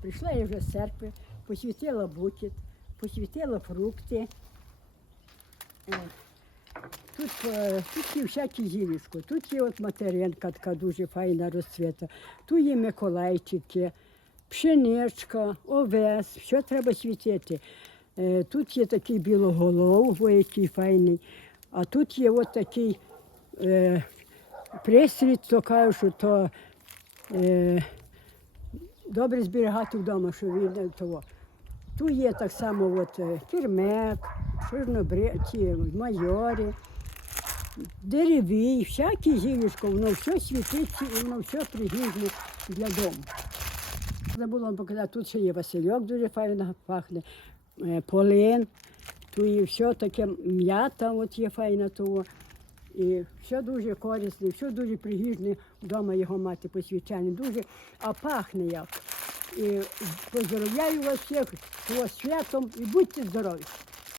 Прийшла я вже з церкви, посвітила букет, посвітила фрукти. Е, Тут, е, тут є всякі зілішко, тут є от материнка така дуже файна розцвіта, тут є миколайчики, пшеничка, овес, все треба світити. Е, Тут є такий білоголов, який файний, а тут є от такий е, пристрій, то кажуть, то е, добре зберігати вдома, що він е, того. Тут є так само от, е, кірмек, чорнобриті, майори, деревій, всякі зілішко, воно все світиться і воно все пригідне для дому. Забула вам показати, тут ще є Васильок, дуже файно пахне, е, полин, тут є все таке м'ята, от є файна того. І все дуже корисне, все дуже пригідне вдома його мати посвячання. Дуже, а пахне як. І поздоровляю вас всіх з святом і будьте здорові.